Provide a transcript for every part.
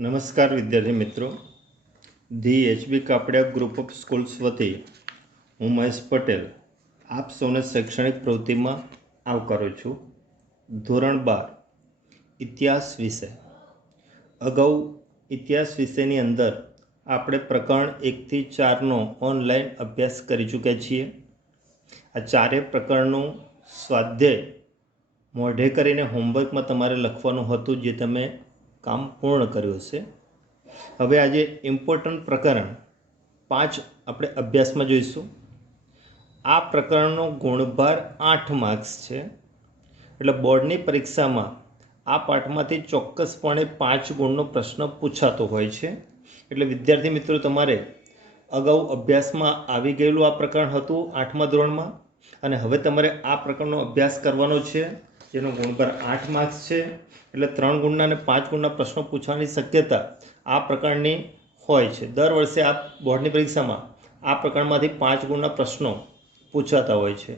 નમસ્કાર વિદ્યાર્થી મિત્રો, the HB Kapadia group of schools વતી હું મહેશ પટેલ આપ સૌને શૈક્ષણિક પ્રવૃત્તિમાં આવકારું છું. ધોરણ 12 ઇતિહાસ વિષય. અગાઉ ઇતિહાસ વિષયની અંદર આપણે પ્રકરણ 1 થી 4નો ઓનલાઈન અભ્યાસ કરી ચૂક્યા છીએ. આ ચારેય પ્રકરણનું સ્વાધ્યાય મોઢે કરીને હોમવર્કમાં તમારે લખવાનું હતું, જે તમે કામ પૂર્ણ કર્યું છે. હવે આજે ઇમ્પોર્ટન્ટ પ્રકરણ 5 આપણે અભ્યાસમાં જોઈશું. આ પ્રકરણનો ગુણભાર 8 માર્ક્સ છે, એટલે બોર્ડની પરીક્ષામાં આ પાઠમાંથી ચોક્કસપણે 5 ગુણનો પ્રશ્ન પૂછાતો હોય છે. એટલે વિદ્યાર્થી મિત્રો, તમારે અગાઉ અભ્યાસમાં આવી ગયેલું આ પ્રકરણ હતું 8મા ધોરણમાં, અને હવે તમારે આ પ્રકરણનો અભ્યાસ કરવાનો છે, જેનો ગુણભાર 8 માર્ક્સ છે. એટલે 3 ગુણના અને 5 ગુણના પ્રશ્નો પૂછવાની શક્યતા આ પ્રકરણની હોય છે. દર વર્ષે આ બોર્ડની પરીક્ષામાં આ પ્રકરણમાંથી 5 ગુણના પ્રશ્નો પૂછાતા હોય છે.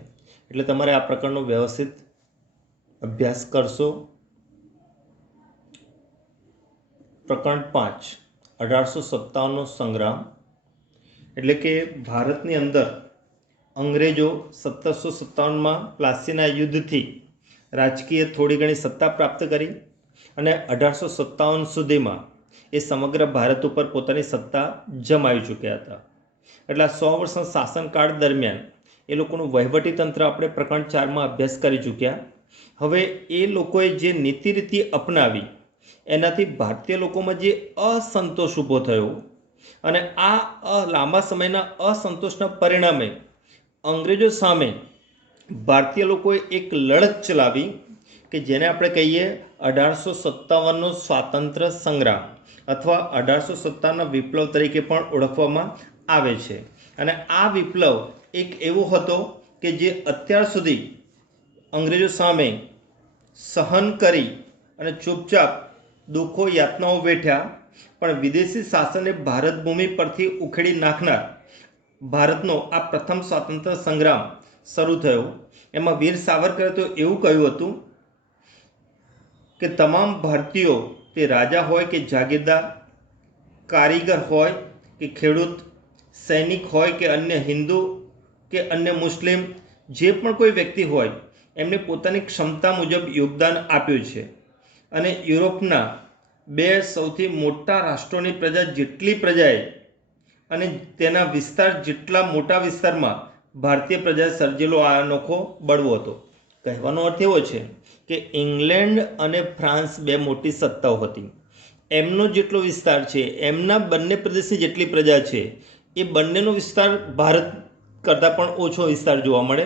એટલે તમારે આ પ્રકરણનો વ્યવસ્થિત અભ્યાસ કરશો. પ્રકરણ 5 1857નો સંગ્રામ. એટલે કે ભારતની અંદર અંગ્રેજો 1757માં પ્લાસીના યુદ્ધથી રાજકીય થોડી ઘણી સત્તા પ્રાપ્ત કરી, અને 1857 સુધીમાં એ સમગ્ર ભારત ઉપર પોતાની સત્તા જમાવી ચૂક્યા હતા. એટલે 100 વર્ષના શાસનકાળ દરમિયાન એ લોકોનું વહીવટી તંત્ર આપણે પ્રકરણ 4માં અભ્યાસ કરી ચૂક્યા. હવે એ લોકોએ જે નીતિ રીતિ અપનાવી એનાથી ભારતીય લોકોમાં જે અસંતોષ ઊભો થયો, અને આ લાંબા સમયના અસંતોષના પરિણામે અંગ્રેજો સામે ભારતીય લોકોએ એક લડત ચલાવી કે જેને આપણે કહીએ 1857નો સ્વાતંત્ર્ય સંગ્રામ, અથવા 1857ના વિપ્લવ તરીકે પણ ઓળખવામાં આવે છે. અને આ વિપ્લવ એક એવો હતો કે જે અત્યાર સુધી અંગ્રેજો સામે સહન કરી અને ચૂપચાપ દુઃખો યાતનાઓ વેઠ્યા, પણ વિદેશી શાસને ભારત ભૂમિ પરથી ઉખેડી નાખનાર ભારતનો આ પ્રથમ સ્વાતંત્ર્ય સંગ્રામ શરૂ થયો. એમાં વીર સાવરકરે તો એવું કહ્યું હતું કે તમામ ભારતીયો, તે રાજા હોય કે જાગીરદાર, કારીગર હોય કે ખેડૂત, સૈનિક હોય કે અન્ય હિન્દુ કે અન્ય મુસ્લિમ, જે પણ કોઈ વ્યક્તિ હોય, એમને પોતાની ક્ષમતા મુજબ યોગદાન આપ્યું છે. અને યુરોપના 2 સૌથી મોટા રાષ્ટ્રોની પ્રજા જેટલી પ્રજાએ અને તેના વિસ્તાર જેટલા મોટા વિસ્તારમાં ભારતીય પ્રજાએ સર્જેલો આ અનોખો બળવો હતો. કહેવાનો અર્થ એવો છે કે ઇંગ્લેન્ડ અને ફ્રાન્સ 2 મોટી સત્તાઓ હતી. એમનો જેટલો વિસ્તાર છે, એમના બંને પ્રદેશની જેટલી પ્રજા છે, એ બંનેનો વિસ્તાર ભારત કરતાં પણ ઓછો વિસ્તાર જોવા મળે.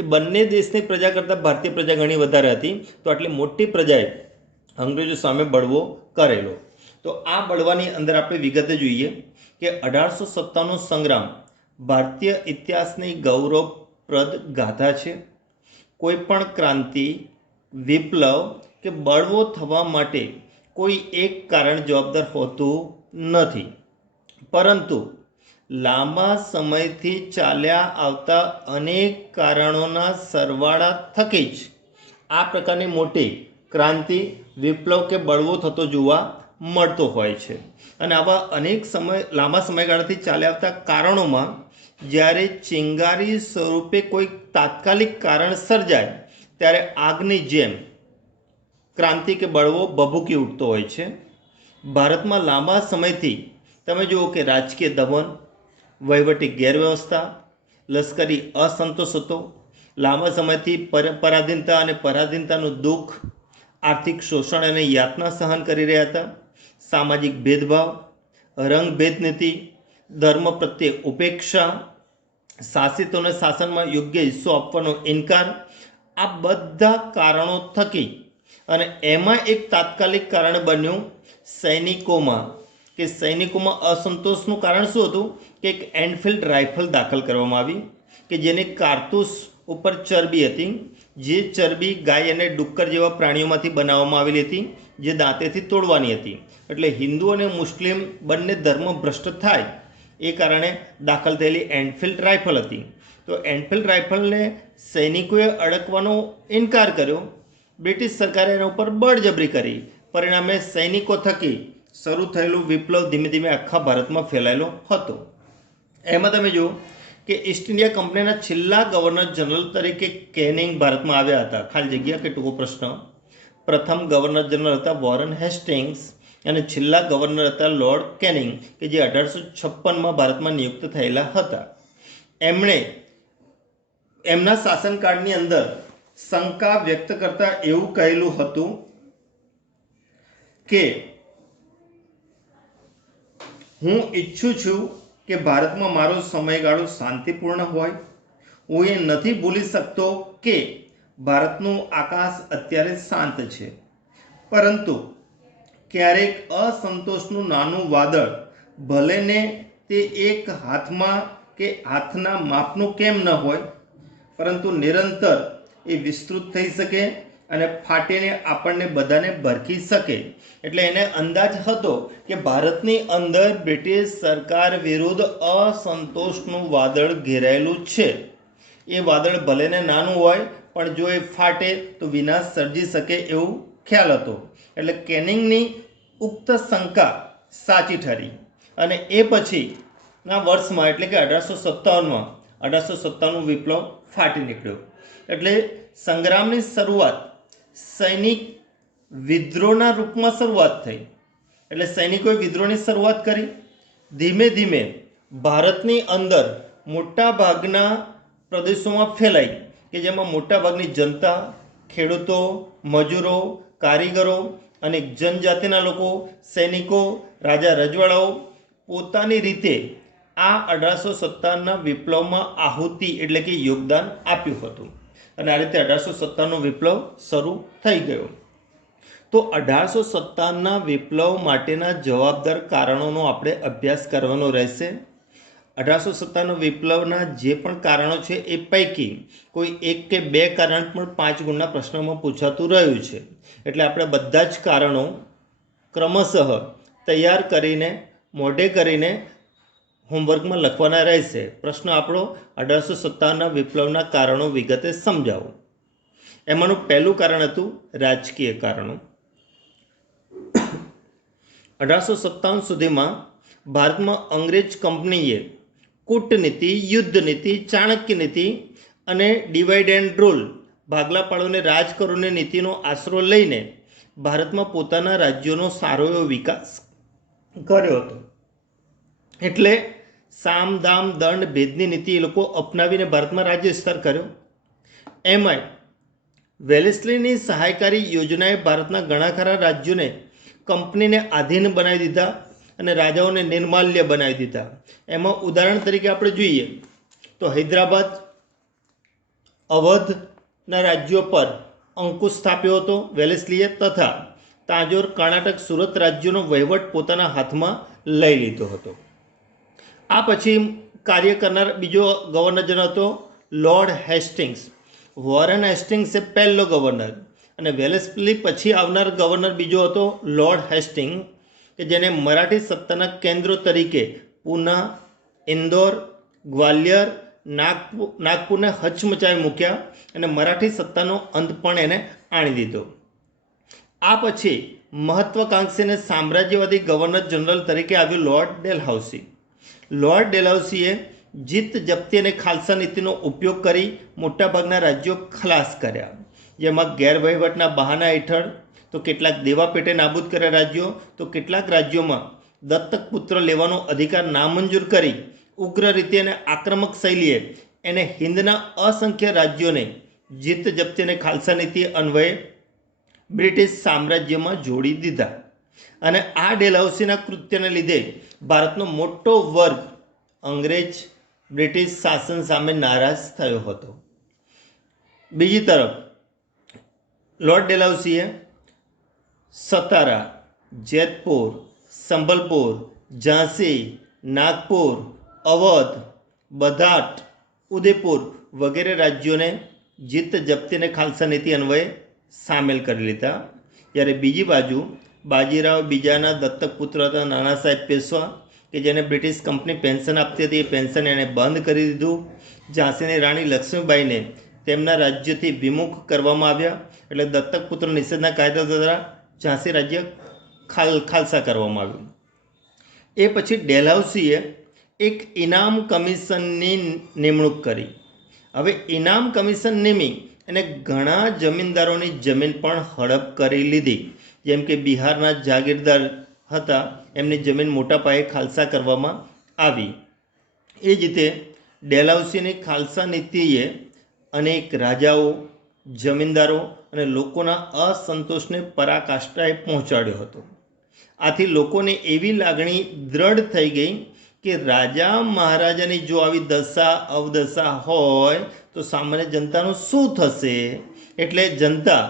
એ બંને દેશની પ્રજા કરતાં ભારતીય પ્રજા ઘણી વધારે હતી. તો આટલી મોટી પ્રજાએ અંગ્રેજો સામે બળવો કરેલો. તો આ બળવાની અંદર આપણે વિગતે જોઈએ કે 1857નો સંગ્રામ ભારતીય ઇતિહાસની ગૌરવપ્રદ ગાથા છે. કોઈ પણ ક્રાંતિ, વિપ્લવ કે બળવો થવા માટે કોઈ એક કારણ જવાબદાર હોતું નથી, પરંતુ લાંબા સમયથી ચાલ્યા આવતા અનેક કારણોના સરવાળા થકી જ આ પ્રકારની મોટી ક્રાંતિ, વિપ્લવ કે બળવો થતો જોવા મળતો હોય છે. અને આવા અનેક લાંબા સમયગાળાથી ચાલ્યા આવતા કારણોમાં જ્યારે ચિંગારી સ્વરૂપે કોઈ તાત્કાલિક કારણ સર્જાય, ત્યારે આગની જેમ ક્રાંતિ કે બળવો ભભૂકી ઉઠતો હોય છે. ભારતમાં લાંબા સમયથી તમે જુઓ કે રાજકીય દમન, વહીવટી ગેરવ્યવસ્થા, લશ્કરી અસંતોષ હતો. લાંબા સમયથી પરાધીનતા અને પરાધીનતાનું દુઃખ, આર્થિક શોષણ અને યાતના સહન કરી રહ્યા હતા. સામાજિક ભેદભાવ, રંગભેદ નીતિ, ધર્મ પ્રત્યે ઉપેક્ષા, શાસિતોને શાસનમાં યોગ્ય હિસ્સો આપવાનો ઇનકાર, આ બધા કારણો થકી, અને એમાં એક તાત્કાલિક કારણ બન્યું સૈનિકોમાં અસંતોષનું કારણ શું હતું કે એક એનફિલ્ડ રાઇફલ દાખલ કરવામાં આવી કે જેની કારતૂસ ઉપર ચરબી હતી, જે ચરબી ગાય અને ડુક્કર જેવા પ્રાણીઓમાંથી બનાવવામાં આવેલી હતી, જે દાંતેથી તોડવાની હતી. એટલે હિન્દુ અને મુસ્લિમ બંને ધર્મ ભ્રષ્ટ થાય એ કારણે દાખલ થયેલી એનફિલ્ડ રાઇફલ હતી. તો એનફિલ્ડ રાઇફલને સૈનિકોએ અડકવાનો ઇનકાર કર્યો. બ્રિટિશ સરકારે એના ઉપર બળજબરી કરી. પરિણામે સૈનિકો થકી શરૂ થયેલું વિપ્લવ ધીમે ધીમે આખા ભારતમાં ફેલાયેલો હતો. એમાં તમે જુઓ કે ઈસ્ટ ઇન્ડિયા કંપનીના છેલ્લા ગવર્નર જનરલ તરીકે કેનિંગ ભારતમાં આવ્યા હતા. ખાલી જગ્યા કે ટૂંકો પ્રશ્ન. પ્રથમ ગવર્નર જનરલ હતા વોરન હેસ્ટિંગ્સ અને છેલ્લા ગવર્નર હતા લોર્ડ કેનિંગ, કે જે 1856માં ભારતમાં નિયુક્ત થયેલા હતા. એમણે એમના શાસનકાળની અંદર શંકા વ્યક્ત કરતા એવું કહેલું હતું કે હું ઈચ્છું છું કે ભારતમાં મારો સમયગાળો શાંતિપૂર્ણ હોય. હું એ નથી ભૂલી શકતો કે ભારતનું આકાશ અત્યારે શાંત છે, પરંતુ ક્યારેક અસંતોષનું નાનું વાદળ, ભલે ને તે એક હાથમાં કે હાથના માપનું કેમ ન હોય, પરંતુ નિરંતર એ વિસ્તૃત થઈ શકે અને ફાટીને આપણને બધાને ભરખી શકે. એટલે એને અંદાજ હતો કે ભારતની અંદર બ્રિટિશ સરકાર વિરુદ્ધ અસંતોષનું વાદળ ઘેરાયેલું છે. એ વાદળ ભલે ને નાનું હોય, પણ જો એ ફાટે તો વિનાશ સર્જી શકે એવું ખ્યાલ હતો. એટલે કેનિંગની ઉક્ત શંકા સાચી ઠરી અને એ પછીના વર્ષમાં એટલે કે 1857 વિપ્લવ ફાટી નીકળ્યો. એટલે સંગ્રામની શરૂઆત સૈનિક વિદ્રોહના રૂપમાં શરૂઆત થઈ. એટલે સૈનિકોએ વિદ્રોહની શરૂઆત કરી. ધીમે ધીમે ભારતની અંદર મોટા ભાગના પ્રદેશોમાં ફેલાઈ, કે જેમાં મોટાભાગની જનતા, ખેડૂતો, મજૂરો, કારીગરો અને જનજાતિના લોકો, સૈનિકો, રાજા રજવાડાઓ પોતાની રીતે આ 1857ના વિપ્લવમાં આહુતિ એટલે કે યોગદાન આપ્યું હતું. અને આ રીતે 1857નો વિપ્લવ શરૂ થઈ ગયો. તો 1857ના વિપ્લવ માટેના જવાબદાર કારણોનો આપણે અભ્યાસ કરવાનો રહેશે. 1857 વિપ્લવના જે પણ કારણો છે એ પૈકી કોઈ એક કે બે કારણ પણ 5 ગુણના પ્રશ્નમાં પૂછાતું રહ્યું છે. એટલે આપણે બધા જ કારણો ક્રમશઃ તૈયાર કરીને મોઢે કરીને હોમવર્કમાં લખવાના રહેશે. પ્રશ્ન આપણો 1857ના વિપ્લવના કારણો વિગતે સમજાવો. એમાંનું પહેલું કારણ હતું રાજકીય કારણો. 1857 સુધીમાં ભારતમાં અંગ્રેજ કંપનીએ કૂટનીતિ, યુદ્ધ નીતિ, ચાણક્ય નીતિ અને ડિવાઇડ એન્ડ રૂલ, ભાગલા પાડોને રાજ કરોની નીતિનો આશરો લઈને ભારતમાં પોતાના રાજ્યોનો સારો એવો વિકાસ કર્યો હતો. એટલે સામ દામ દંડ ભેદની નીતિ એ લોકો અપનાવીને ભારતમાં રાજ્ય વિસ્તાર કર્યો. એમાંય વેલેસ્લીની સહાયકારી યોજનાએ ભારતના ઘણા ખરા રાજ્યોને કંપનીને આધીન બનાવી દીધા અને રાજાઓને નિર્માલ્ય બનાવી દીધા. એમાં ઉદાહરણ તરીકે આપણે જોઈએ તો હૈદરાબાદ, અવધના રાજ્યો પર અંકુશ સ્થાપ્યો હતો વેલેસ્લીએ, તથા તાંજોર, કર્ણાટક, સુરત રાજ્યોનો વહીવટ પોતાના હાથમાં લઈ લીધો હતો. આ પછી કાર્ય કરનાર બીજો ગવર્નર જનરલ હતો લોર્ડ હેસ્ટિંગ્સ. વોરન હેસ્ટિંગ્સ એ પહેલો ગવર્નર અને વેલેસ્લી પછી આવનાર ગવર્નર બીજો હતો લોર્ડ હેસ્ટિંગ, કે જેને મરાઠી સત્તાના કેન્દ્રો તરીકે પૂના, ઇન્દોર, ગ્વાલિયર, નાગપુરને હચમચાવી મૂક્યા અને મરાઠી સત્તાનો અંત પણ એને આણી દીધો. આ પછી મહત્વાકાંક્ષી અને સામ્રાજ્યવાદી ગવર્નર જનરલ તરીકે આવ્યું લોર્ડ ડેલહાઉસી. લોર્ડ ડેલહાઉસીએ જીત જપ્તી અને ખાલસા નીતિનો ઉપયોગ કરી મોટાભાગના રાજ્યો ખલાસ કર્યા, જેમાં ગેરવહીવટના બહાના હેઠળ તો કેટલાક દેવા પેટે નાબૂદ કર્યા રાજ્યો, તો કેટલાક રાજ્યોમાં દત્તક પુત્ર લેવાનો અધિકાર નામંજૂર કરી ઉગ્ર રીતે અને આક્રમક શૈલીએ એને હિન્દના અસંખ્ય રાજ્યોને જીત જપ્તી અને ખાલસા નીતિ અન્વયે બ્રિટિશ સામ્રાજ્યમાં જોડી દીધા. અને આ ડેલહાઉસીના કૃત્યને લીધે ભારતનો મોટો વર્ગ અંગ્રેજ બ્રિટિશ શાસન સામે નારાજ થયો હતો. બીજી તરફ લોર્ડ ડેલહાઉસીએ સતારા, જેતપુર, સંબલપુર, ઝાંસી, નાગપુર, અવધ, બધાટ, ઉદયપુર વગેરે રાજ્યોને જીત જપ્તી અને ખાલસા નીતિ અન્વયે સામેલ કરી લીધા. જ્યારે બીજી બાજુ બાજીરાવ બીજાના દત્તક પુત્ર હતા નાના સાહેબ પેશવા, કે જેને બ્રિટિશ કંપની પેન્શન આપતી હતી, એ પેન્શન એણે બંધ કરી દીધું. ઝાંસીની રાણી લક્ષ્મીબાઈને તેમના રાજ્યથી વિમુખ કરવામાં આવ્યા. એટલે દત્તક પુત્ર નિષેધના કાયદા દ્વારા ઝાંસી રાજ્ય ખાલસા કરવામાં આવ્યું. એ પછી ડેલહાઉસીએ એક ઇનામ કમિશનની નિમણૂક કરી. હવે ઇનામ કમિશન નિમી અને ઘણા જમીનદારોની જમીન પણ હડપ કરી લીધી. જેમ કે બિહારના જાગીરદાર હતા, એમની જમીન મોટા પાયે ખાલસા કરવામાં આવી. એ જ રીતે ડેલહાઉસીની ખાલસા નીતિએ અનેક રાજાઓ, જમીનદારો અને લોકોના અસંતોષને પરાકાષ્ઠાએ પહોંચાડ્યો હતો. આથી લોકોને એવી લાગણી દ્રઢ થઈ ગઈ કે રાજા મહારાજાની જો આવી દશા અવદશા હોય તો સામાન્ય જનતાનું શું થશે. એટલે જનતા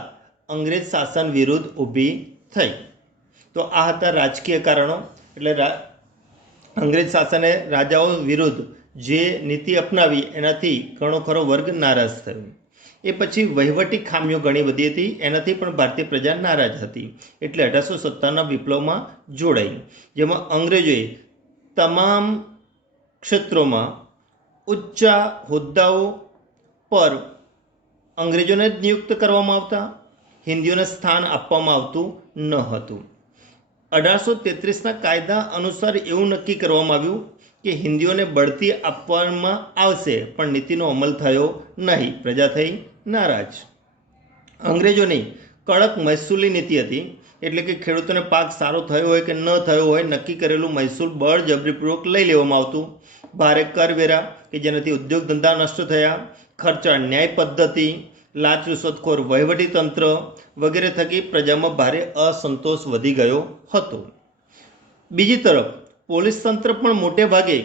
અંગ્રેજ શાસન વિરુદ્ધ ઊભી થઈ. તો આ હતા રાજકીય કારણો. એટલે અંગ્રેજ શાસને રાજાઓ વિરુદ્ધ જે નીતિ અપનાવી એનાથી ઘણો ખરો વર્ગ નારાજ થયો. એ પછી વહીવટી ખામીઓ ઘણી બધી હતી, એનાથી પણ ભારતીય પ્રજા નારાજ હતી. એટલે 1857ના વિપ્લવમાં જોડાઈ, જેમાં અંગ્રેજોએ તમામ ક્ષેત્રોમાં ઊંચા હોદ્દાઓ પર અંગ્રેજોને જ નિયુક્ત કરવામાં આવતા, હિન્દીઓને સ્થાન આપવામાં આવતું ન હતું. 1833ના કાયદા અનુસાર એવું નક્કી કરવામાં આવ્યું કે હિન્દીઓને બઢતી આપવામાં આવશે, પણ નીતિનો અમલ થયો નહીં. પ્રજા થઈ નારાજ. અંગ્રેજોની કડક મહેસૂલી નીતિ હતી. એટલે કે ખેડૂતોને પાક સારો થયો હોય કે ન થયો હોય, નક્કી કરેલું મહેસૂલ બળજબરીપૂર્વક લઈ લેવામાં આવતું. ભારે કરવેરા કે જેનાથી ઉદ્યોગ ધંધા નષ્ટ થયા. ખર્ચાળ ન્યાય પદ્ધતિ, લાચ રૂશ્વતખોર વહીવટી તંત્ર વગેરે થકી પ્રજામાં ભારે અસંતોષ વધી ગયો હતો. બીજી તરફ પોલીસ તંત્ર પણ મોટે ભાગે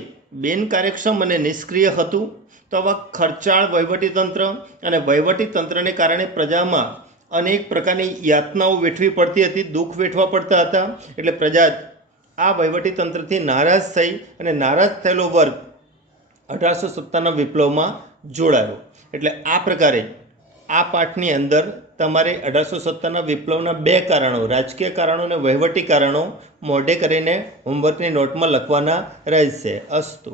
બિનકાર્યક્ષમ અને નિષ્ક્રિય હતું. તો આવા ખર્ચાળ વહીવટી તંત્ર અને વહીવટી તંત્રને કારણે પ્રજામાં અનેક પ્રકારની યાતનાઓ વેઠવી પડતી હતી, દુઃખ વેઠવા પડતા હતા. એટલે પ્રજા આ વહીવટી તંત્રથી નારાજ થઈ અને નારાજ થયેલો વર્ગ 1857ના વિપ્લવમાં જોડાયો. એટલે આ પ્રકારે આ પાઠની અંદર તમારે 1857ના વિપ્લવના 2 કારણો, રાજકીય કારણો અને વહીવટી કારણો મોઢે કરીને હોમવર્કની નોટમાં લખવાના રહેશે. અસ્તુ.